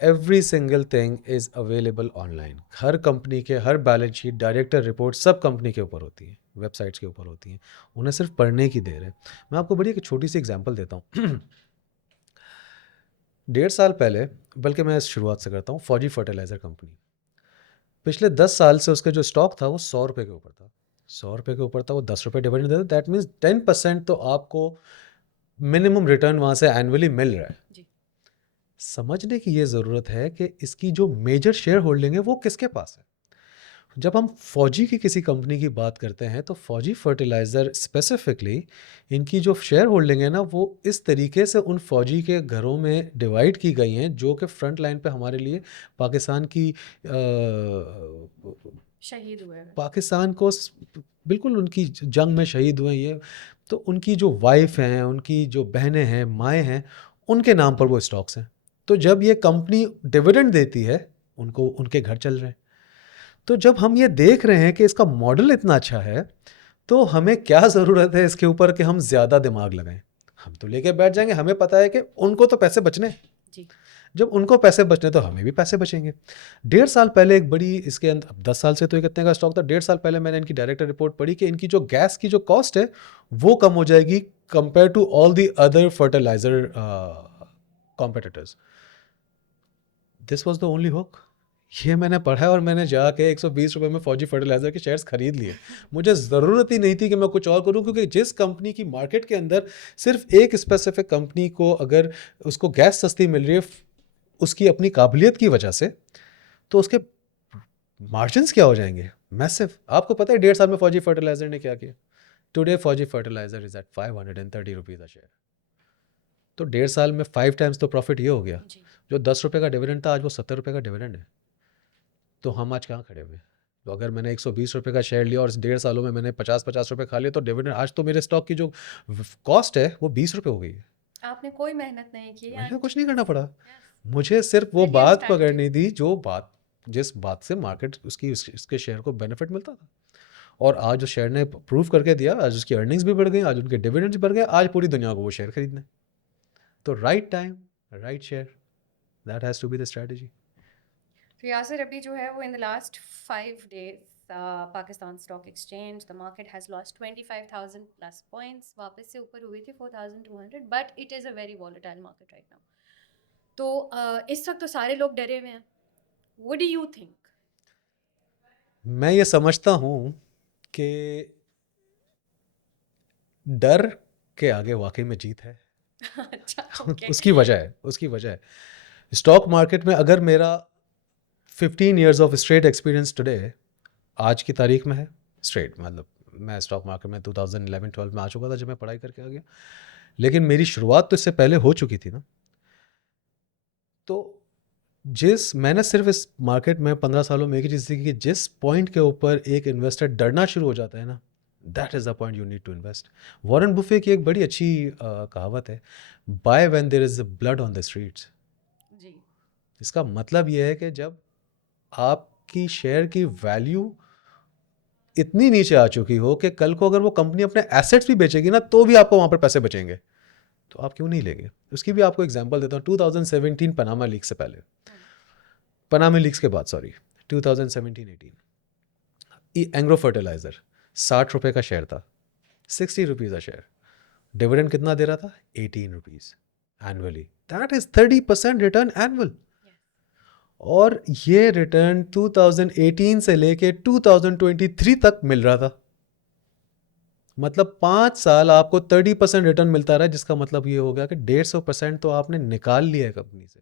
Every single thing is available online. Her company के हर बैलेंस शीट, डायरेक्टर रिपोर्ट सब कंपनी के ऊपर होती है, वेबसाइट्स के ऊपर होती हैं, उन्हें सिर्फ पढ़ने की देर है। मैं आपको बड़ी एक छोटी सी एग्जांपल देता हूँ 1.5 साल पहले, बल्कि मैं शुरुआत से करता हूँ, फौजी फर्टिलाइज़र कंपनी, पिछले 10 साल से उसका जो स्टॉक था वो 100 रुपये के ऊपर था। 100 रुपये के ऊपर था, वो 10 रुपये डिविडेंड देता, दैट मीन्स 10% तो आपको मिनिमम रिटर्न वहाँ से एनुअली मिल रहा है। जी। समझने की ये ज़रूरत है कि इसकी जो मेजर शेयर होल्डिंग है वो किसके पास है। जब हम फौजी की किसी कंपनी की बात करते हैं तो फौजी फर्टिलाइज़र स्पेसिफिकली, इनकी जो शेयर होल्डिंग है ना वो इस तरीके से उन फौजी के घरों में डिवाइड की गई हैं जो कि फ्रंट लाइन पे हमारे लिए पाकिस्तान की शहीद हुए हैं। पाकिस्तान को बिल्कुल उनकी जंग में शहीद हुए ये, तो उनकी जो वाइफ हैं, उनकी जो बहनें हैं, माएँ हैं, उनके नाम पर वो स्टॉक्स हैं। तो जब ये कंपनी डिविडेंड देती है, उनको उनके घर चल रहे हैं। तो जब हम ये देख रहे हैं कि इसका मॉडल इतना अच्छा है तो हमें क्या ज़रूरत है इसके ऊपर कि हम ज़्यादा दिमाग लगाएं। हम तो लेके बैठ जाएंगे, हमें पता है कि उनको तो पैसे बचने जी। जब उनको पैसे बचने तो हमें भी पैसे बचेंगे। 1.5 साल पहले एक बड़ी, इसके अंदर 10 साल से तो कितने का स्टॉक था, 1.5 साल पहले मैंने इनकी डायरेक्टर रिपोर्ट पढ़ी कि इनकी जो गैस की जो कॉस्ट है वो कम हो जाएगी compare to all the other fertilizer competitors. This was the only hook. ये मैंने पढ़ा है और मैंने जाके 120 रुपये में फौजी फर्टिलाइजर के शेयर्स खरीद लिए। मुझे ज़रूरत ही नहीं थी कि मैं कुछ और करूं, क्योंकि जिस कंपनी की मार्केट के अंदर सिर्फ एक स्पेसिफिक कंपनी को अगर उसको गैस सस्ती मिल रही है उसकी अपनी काबिलियत की वजह से, तो उसके मार्जिन्स क्या हो जाएंगे, मैसिव। आपको पता है 1.5 साल में फौजी फर्टिलाइजर ने क्या किया? Today Fauji fertilizer is at 530 rupees a share. तो 1.5 साल में 5 टाइम्स तो प्रॉफिट ये हो गया। जी जो 10 रुपये का डिविडेंड था, आज वो 70 रुपये का डिविडेंड है। तो हम आज कहाँ खड़े हुए? तो अगर मैंने 120 रुपये का शेयर लिया और इस 1.5 सालों में मैंने 50-50 रुपये खा लिए, तो डिविडेंड आज तो मेरे स्टॉक की जो कॉस्ट है वो 20 रुपये हो गई है। आपने कोई मेहनत नहीं की मुझे कुछ नहीं करना पड़ा, yes, मुझे सिर्फ वो brilliant बात strategy. पकड़नी थी जिस बात से मार्केट उसके शेयर को बेनिफिट मिलता था। और आज जो शेयर ने प्रूव करके दिया, आज उसकी अर्निंग्स भी बढ़ गई, आज उनके डिविडेंड्स बढ़ गए, आज पूरी दुनिया को वो शेयर खरीदने। तो right time, right share, that has to be the strategy. तो यासिर, अभी जो है वो in the last 5 days Pakistan stock exchange the market has lost 25,000 plus points, वापस से ऊपर हुई थी 4,200, but it is a very volatile market right now. तो इस वक्त तो सारे लोग डरे हुए हैं। What do you think? मैं ये समझता हूँ कि डर के आगे वाकई में जीत है। अच्छा, ओके। उसकी वजह है स्टॉक मार्केट में, अगर मेरा 15 years of straight experience today आज की तारीख में है, स्ट्रेट मतलब मैं स्टॉक मार्केट में 2011-12 में आ चुका था जब मैं पढ़ाई करके आ गया, लेकिन मेरी शुरुआत तो इससे पहले हो चुकी थी ना। तो मैंने सिर्फ इस मार्केट में 15 सालों में एक ही चीज़ सीखी कि जिस पॉइंट के ऊपर एक इन्वेस्टर डरना शुरू हो जाता है ना, that is the point you need to invest. Warren Buffett की एक बड़ी अच्छी कहावत है, buy when there is blood on the streets. जी इसका मतलब ये है कि जब आपकी शेयर की वैल्यू इतनी नीचे आ चुकी हो कि कल को अगर वो कंपनी अपने एसेट्स भी बेचेगी ना, तो भी आपको वहाँ पर पैसे बचेंगे, तो आप क्यों नहीं लेंगे? उसकी भी आपको एग्जांपल देता हूँ। 2017 पनामा लीक्स से पहले, पनामा लीक्स के बाद, सॉरी, 2017-18 एंग्रो फर्टिलाइजर 60 रुपये का शेयर था, 60 रुपीज़ अ शेयर। डिविडेंड कितना दे रहा था? 18 rupees annually. That is 30% return annual. और ये रिटर्न 2018 से लेके 2023 तक मिल रहा था। मतलब 5 साल आपको 30% रिटर्न मिलता रहा, जिसका मतलब ये हो गया कि 150% तो आपने निकाल लिया है कंपनी से।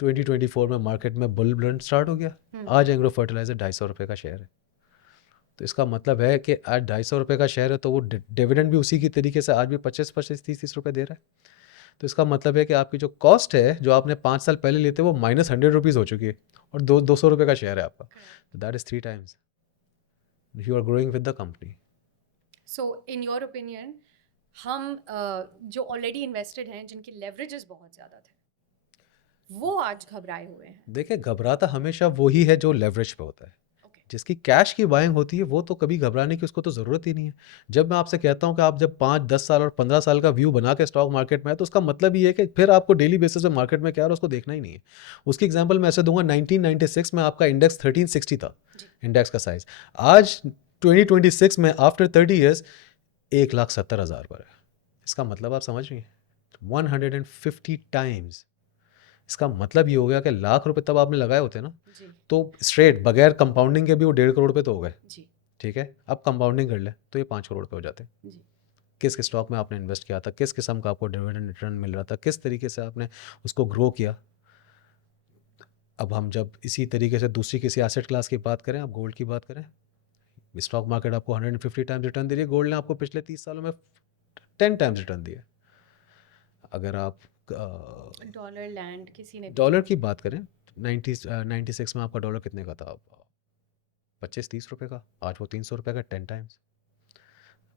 2024 में मार्केट में बुल रन स्टार्ट हो गया। आज एंग्रो फर्टिलाइजर 250 रुपये का शेयर है। तो इसका मतलब है कि आज 250 रुपये का शेयर है, तो वो डिविडेंड भी उसी की तरीके से आज भी 25-25, 30-30 रुपये दे रहा है। तो इसका मतलब है कि आपकी जो कॉस्ट है, जो आपने 5 साल पहले लिए थे, वो -100 रुपीज़ हो चुकी है, और 200 रुपये का शेयर है आपका। तो that is 3 times you are growing with the company. So in your opinion, हम जो ऑलरेडी इन्वेस्टेड हैं, जिनकी लेवरेजेस बहुत ज़्यादा थे, वो आज घबराए हुए हैं? देखिए, घबराता हमेशा वही है जो लेवरेज पे होता है। जिसकी कैश की बाइंग होती है, वो तो कभी घबराने की उसको तो ज़रूरत ही नहीं है। जब मैं आपसे कहता हूँ कि आप जब 5-10 साल और 15 साल का व्यू बना के स्टॉक मार्केट में है, तो उसका मतलब ये है कि फिर आपको डेली बेसिस पे मार्केट में क्या है उसको देखना ही नहीं है। उसकी एग्जांपल मैं ऐसे दूंगा, 1996 में आपका इंडेक्स 1360 था, इंडेक्स का साइज। आज 2026 में आफ्टर 30 ईयर्स 1,70,000 पर है। इसका मतलब आप समझ रही हैं, 150 टाइम्स। इसका मतलब ये हो गया कि लाख रुपए तब आपने लगाए होते ना, तो स्ट्रेट बगैर कंपाउंडिंग के भी वो 1.5 करोड़ पे तो हो गए। ठीक है, अब कंपाउंडिंग कर ले तो ये 5 करोड़ पे हो जाते। किस किस स्टॉक में आपने इन्वेस्ट किया था, किस किस्म का आपको डिविडेंड रिटर्न मिल रहा था, किस तरीके से आपने उसको ग्रो किया। अब हम जब इसी तरीके से दूसरी किसी एसेट क्लास की बात करें, आप गोल्ड की बात करें, स्टॉक मार्केट आपको 150 टाइम्स रिटर्न दे रही है, गोल्ड ने आपको पिछले 30 सालों में 10 टाइम्स रिटर्न दिया। अगर आप डॉलर लैंड किसी ने डॉलर की बात करें, 96 में आपका डॉलर कितने का था? 25-30 रुपये का। आज वो 300 रुपये का, 10 टाइम्स।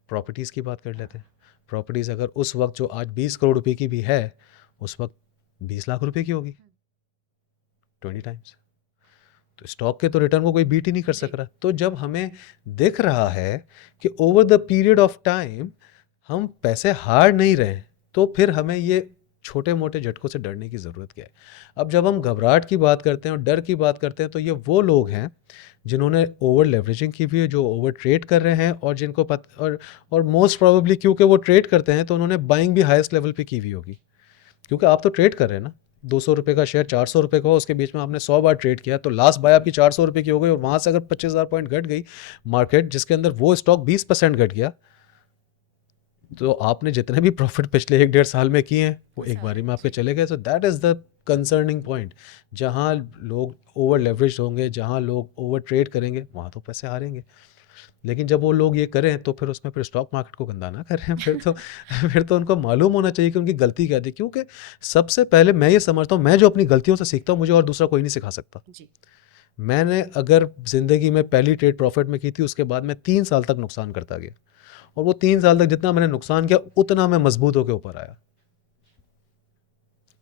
प्रॉपर्टीज़ की बात कर लेते हैं। प्रॉपर्टीज़ अगर उस वक्त जो आज 20 करोड़ रुपए की भी है, उस वक्त 20 लाख रुपए की होगी, 20 टाइम्स। तो स्टॉक के तो रिटर्न को कोई बीट ही नहीं कर सक रहा। तो जब हमें दिख रहा है कि over the period of time हम पैसे हार नहीं रहे, तो फिर हमें ये छोटे मोटे झटकों से डरने की ज़रूरत क्या है? अब जब हम घबराहट की बात करते हैं और डर की बात करते हैं, तो ये वो लोग हैं जिन्होंने ओवर लेवरेजिंग की हुई है, जो ओवर ट्रेड कर रहे हैं, और जिनको और मोस्ट प्रोबेबली क्योंकि वो ट्रेड करते हैं, तो उन्होंने बाइंग भी हाईएस्ट लेवल पे की हुई होगी। क्योंकि आप तो ट्रेड कर रहे हैं ना, 200 रुपये का शेयर 400 रुपये का हो, उसके बीच में आपने 100 बार ट्रेड किया, तो लास्ट बाय आपकी 400 रुपये की हो गई, और वहाँ से अगर 25,000 पॉइंट घट गई मार्केट, जिसके अंदर वो स्टॉक 20% घट गया, तो आपने जितने भी प्रॉफिट पिछले 1-1.5 साल में किए हैं, वो एक बारी में आपके चले गए। So that is the concerning point. जहाँ लोग ओवर लेवरेज होंगे, जहाँ लोग ओवर ट्रेड करेंगे, वहाँ तो पैसे हारेंगे। लेकिन जब वो लोग ये करें तो फिर उसमें फिर स्टॉक मार्केट को गंदा ना करें। फिर तो फिर तो उनको मालूम होना चाहिए कि उनकी गलती क्या थी। क्योंकि सबसे पहले मैं ये समझता हूँ, मैं जो अपनी गलतियों से सीखता हूँ, मुझे और दूसरा कोई नहीं सिखा सकता। जी। मैंने अगर ज़िंदगी में पहली ट्रेड प्रॉफिट में की थी, उसके बाद मैं 3 साल तक नुकसान करता गया, और वो 3 साल तक जितना मैंने नुकसान किया उतना मैं मजबूत होकर ऊपर आया।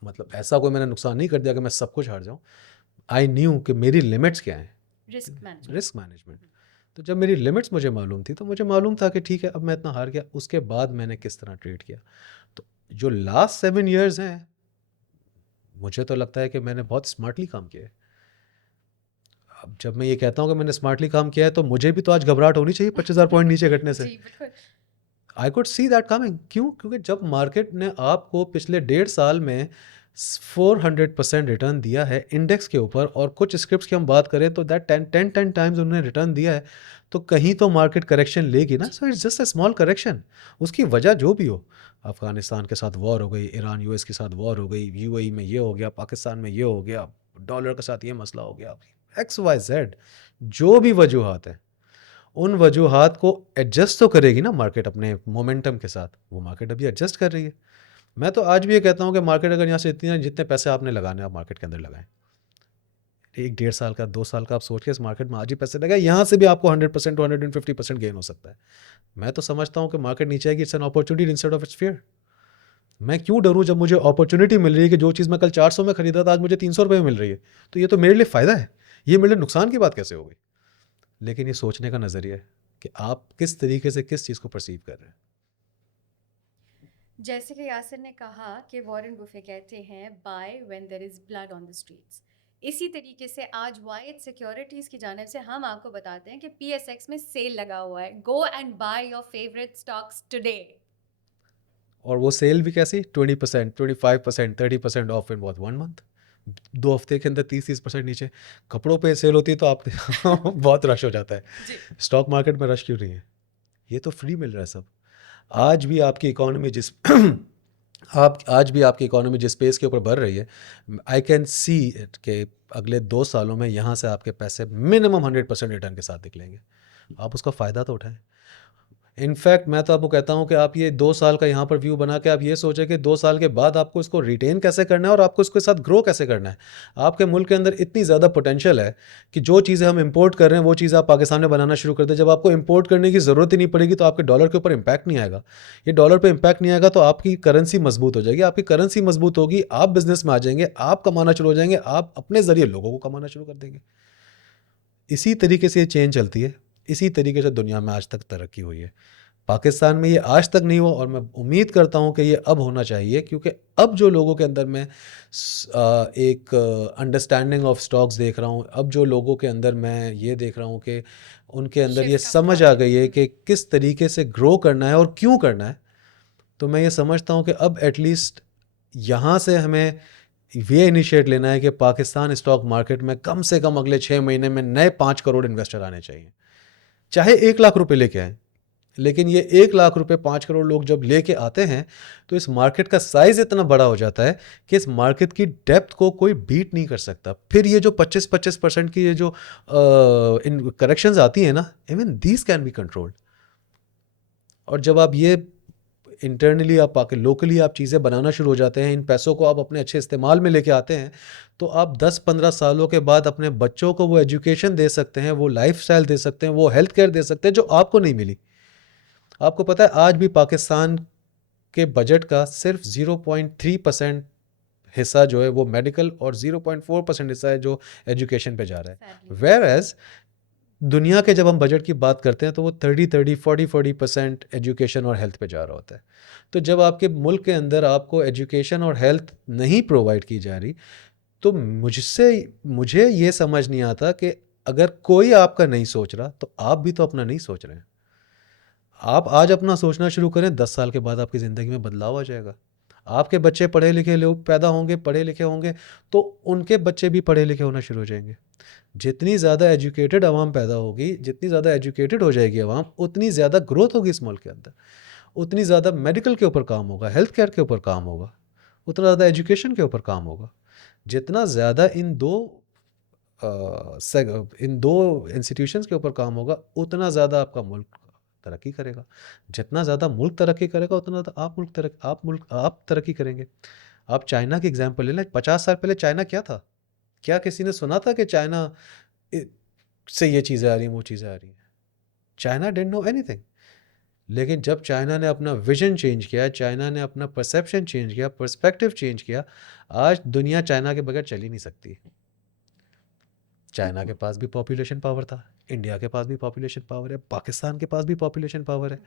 मतलब ऐसा कोई मैंने नुकसान नहीं कर दिया कि मैं सब कुछ हार जाऊँ। आई न्यू कि मेरी लिमिट्स क्या हैं, रिस्क मैनेजमेंट। Risk management. तो जब मेरी लिमिट्स मुझे मालूम थी, तो मुझे मालूम था कि ठीक है, अब मैं इतना हार गया। उसके बाद मैंने किस तरह ट्रेड किया। तो जो लास्ट 7 ईयर्स हैं, मुझे तो लगता है कि मैंने बहुत स्मार्टली काम किया है। अब जब मैं ये कहता हूँ कि मैंने स्मार्टली काम किया है, तो मुझे भी तो आज घबराहट होनी चाहिए 25,000 पॉइंट नीचे घटने से। जी बिल्कुल। I could see that coming. क्यों? क्योंकि जब मार्केट ने आपको पिछले 1.5 साल में 400% रिटर्न दिया है इंडेक्स के ऊपर, और कुछ स्क्रिप्ट्स की हम बात करें तो दैट 10 टाइम्स उन्होंने रिटर्न दिया है, तो कहीं तो मार्केट करेक्शन लेगी ना। So it's just a small correction. उसकी वजह जो भी हो, अफगानिस्तान के साथ वॉर हो गई, ईरान यूएस के साथ वॉर हो गई, यूएई में ये हो गया, पाकिस्तान में ये हो गया, डॉलर के साथ ये मसला हो गया, एक्स वाई जेड, जो भी वजूहात है, उन वजूहात को एडजस्ट तो करेगी ना मार्केट अपने मोमेंटम के साथ। वो मार्केट अभी एडजस्ट कर रही है। मैं तो आज भी ये कहता हूँ कि मार्केट अगर यहाँ से इतने जितने पैसे आपने लगाने, आप मार्केट के अंदर लगाएं। 1 1.5 साल का, 2 साल का आप सोच के इस मार्केट में आज ही पैसे लगाए, यहाँ से भी आपको 100% टू 150% गेन हो सकता है। मैं तो समझता हूँ कि मार्केट नीचे आएगी, it's an opportunity instead of its fear. मैं क्यों डरूँ जब मुझे अपॉर्चुनिटी मिल रही है कि जो चीज़ मैं कल 400 में खरीदा था, आज मुझे 300 रुपये में मिल रही है। तो ये तो मेरे लिए फ़ायदा है, ये मेरे लिए नुकसान की बात कैसे हो गई? लेकिन ये सोचने का नज़रिया है कि आप किस तरीके से किस चीज़ को परसीव कर रहे हैं। जैसे कि यासिर ने कहा कि वॉरेन बुफे कहते हैं buy when there is blood on the streets, इसी तरीके से आज वाइड सिक्योरिटीज़ की जानिब से हम आपको बताते हैं कि पीएसएक्स में सेल लगा हुआ है, go and by your favourite stocks today. और वो सेल भी कैसी? 20%, 25%, 30% ऑफ इन वन मंथ। 2 हफ्ते के अंदर 30% नीचे। कपड़ों पे सेल होती है तो आप बहुत रश हो जाता है। स्टॉक मार्केट में रश क्यों नहीं है? ये तो फ्री मिल रहा है सब। आज भी आपकी इकोनॉमी जिस आज भी आपकी इकोनॉमी जिस पेस के ऊपर बढ़ रही है, आई कैन सी इट कि अगले 2 सालों में यहाँ से आपके पैसे मिनिमम 100% रिटर्न के साथ निकलेंगे। आप उसका फ़ायदा तो उठाएं। इनफैक्ट मैं तो आपको कहता हूँ कि आप ये 2 साल का यहाँ पर व्यू बना के आप ये सोचें कि 2 साल के बाद आपको इसको रिटेन कैसे करना है और आपको इसके साथ ग्रो कैसे करना है। आपके मुल्क के अंदर इतनी ज़्यादा पोटेंशियल है कि जो चीज़ें हम इंपोर्ट कर रहे हैं वो चीज़ आप पाकिस्तान में बनाना शुरू कर दें। जब आपको इंपोर्ट करने की ज़रूरत ही नहीं पड़ेगी तो आपके डॉलर के ऊपर इम्पैक्ट नहीं आएगा। ये डॉलर पर इम्पैक्ट नहीं आएगा तो आपकी करेंसी मजबूत हो जाएगी। आपकी करेंसी मजबूत होगी, आप बिजनेस में आ जाएंगे, आप कमाना शुरू हो जाएंगे, आप अपने ज़रिए लोगों को कमाना शुरू कर देंगे। इसी तरीके से ये चेंज चलती है। इसी तरीके से दुनिया में आज तक तरक्की हुई है। पाकिस्तान में ये आज तक नहीं हुआ और मैं उम्मीद करता हूँ कि ये अब होना चाहिए, क्योंकि अब जो लोगों के अंदर मैं एक अंडरस्टैंडिंग ऑफ स्टॉक्स देख रहा हूँ, अब जो लोगों के अंदर मैं ये देख रहा हूँ कि उनके अंदर ये Shift का समझ start आ है। गई है कि किस तरीके से ग्रो करना है और क्यों करना है। तो मैं ये समझता हूँ कि अब एटलीस्ट यहाँ से हमें ये इनिशिएट लेना है कि पाकिस्तान स्टॉक मार्केट में कम से कम अगले 6 महीने में नए 5 करोड़ इन्वेस्टर आने चाहिए। चाहे 1 लाख रुपए लेके आए, लेकिन ये 1 लाख रुपए 5 करोड़ लोग जब लेके आते हैं तो इस मार्केट का साइज इतना बड़ा हो जाता है कि इस मार्केट की डेप्थ को कोई बीट नहीं कर सकता। फिर ये जो 25% की ये जो इन करेक्शंस आती हैं ना, even these can be controlled. और जब आप ये इंटरनली आप आके लोकली आप चीज़ें बनाना शुरू हो जाते हैं, इन पैसों को आप अपने अच्छे इस्तेमाल में लेके आते हैं, तो आप 10-15 सालों के बाद अपने बच्चों को वो एजुकेशन दे सकते हैं, वो लाइफस्टाइल दे सकते हैं, वो हेल्थ केयर दे सकते हैं जो आपको नहीं मिली। आपको पता है आज भी पाकिस्तान के बजट का सिर्फ 0.3% हिस्सा जो है वो मेडिकल और 0.4% हिस्सा है जो एजुकेशन पे जा रहा है। Sadly. वेयर एज दुनिया के जब हम बजट की बात करते हैं तो वो 40% एजुकेशन और हेल्थ पे जा रहा होता है। तो जब आपके मुल्क के अंदर आपको एजुकेशन और हेल्थ नहीं प्रोवाइड की जा रही, तो मुझे ये समझ नहीं आता कि अगर कोई आपका नहीं सोच रहा तो आप भी तो अपना नहीं सोच रहे हैं। आप आज अपना सोचना शुरू करें, 10 साल के बाद आपकी ज़िंदगी में बदलाव आ जाएगा। आपके बच्चे पढ़े लिखे लोग पैदा होंगे, पढ़े लिखे होंगे, तो उनके बच्चे भी पढ़े लिखे होना शुरू हो जाएंगे। जितनी ज़्यादा एजुकेटेड आवाम पैदा होगी, जितनी ज़्यादा एजुकेटेड हो जाएगी आवाम, उतनी ज़्यादा ग्रोथ होगी इस मुल्क के अंदर, उतनी ज़्यादा मेडिकल के ऊपर काम होगा, हेल्थ केयर के ऊपर काम होगा, उतना ज़्यादा एजुकेशन के ऊपर काम होगा। जितना ज़्यादा इन दो इंस्टीट्यूशंस के ऊपर काम होगा, उतना ज़्यादा आपका मुल्क तरक्की करेगा। जितना ज़्यादा मुल्क तरक्की करेगा, उतना ज़्यादा आप तरक्की करेंगे। आप चाइना की एग्जांपल ले लें, 50 साल पहले चाइना क्या था? क्या किसी ने सुना था कि चाइना से ये चीज़ें आ रही हैं, वो चीज़ें आ रही हैं? China didn't know anything. लेकिन जब चाइना ने अपना विजन चेंज किया, चाइना ने अपना परसेप्शन चेंज किया, पर्सपेक्टिव चेंज किया, आज दुनिया चाइना के बगैर चल ही नहीं सकती। चाइना के पास भी पॉपुलेशन पावर था, इंडिया के पास भी पॉपुलेशन पावर है, पाकिस्तान के पास भी पॉपुलेशन पावर है।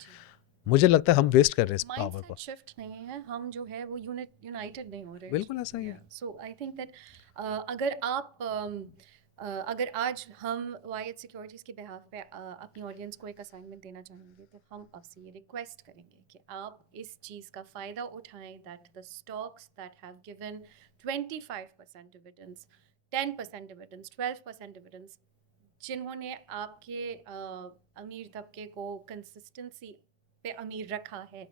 मुझे लगता है हम वेस्ट कर रहे हैं इस पावर को। माइंडसेट शिफ्ट नहीं है, हम जो है वो यूनाइटेड नहीं हो रहे। बिल्कुल ऐसा ही है। सो आई थिंक दैट अगर आज हम वायद सिक्योरिटीज़ के बिहाफ पे अपनी ऑडियंस को एक असाइनमेंट देना चाहेंगे, तो हम आपसे ये रिक्वेस्ट करेंगे कि आप इस चीज़ का फ़ायदा उठाएं that the stocks that have given 25% dividends, 10% dividends, 12% dividends, जिन्होंने आपके अमीर तबके को कंसिस्टेंसी पे अमीर रखा है,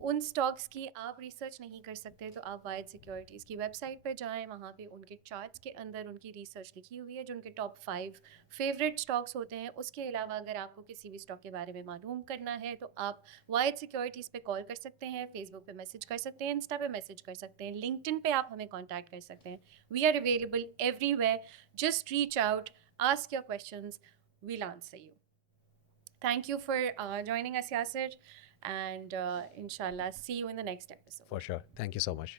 उन स्टॉक्स की आप रिसर्च नहीं कर सकते तो आप वायद सिक्योरिटीज़ की वेबसाइट पर जाएं, वहाँ पे उनके चार्ट्स के अंदर उनकी रिसर्च लिखी हुई है जो उनके टॉप 5 फेवरेट स्टॉक्स होते हैं। उसके अलावा अगर आपको किसी भी स्टॉक के बारे में मालूम करना है तो आप वायद सिक्योरिटीज़ पे कॉल कर सकते हैं, फेसबुक पे मैसेज कर सकते हैं, इंस्टा पे मैसेज कर सकते हैं, लिंक्डइन पे आप हमें कॉन्टैक्ट कर सकते हैं। We are available everywhere, just reach out, ask your questions, we'll answer you. Thank you for joining us, Yasir, and inshallah, see you in the next episode. For sure. Thank you so much.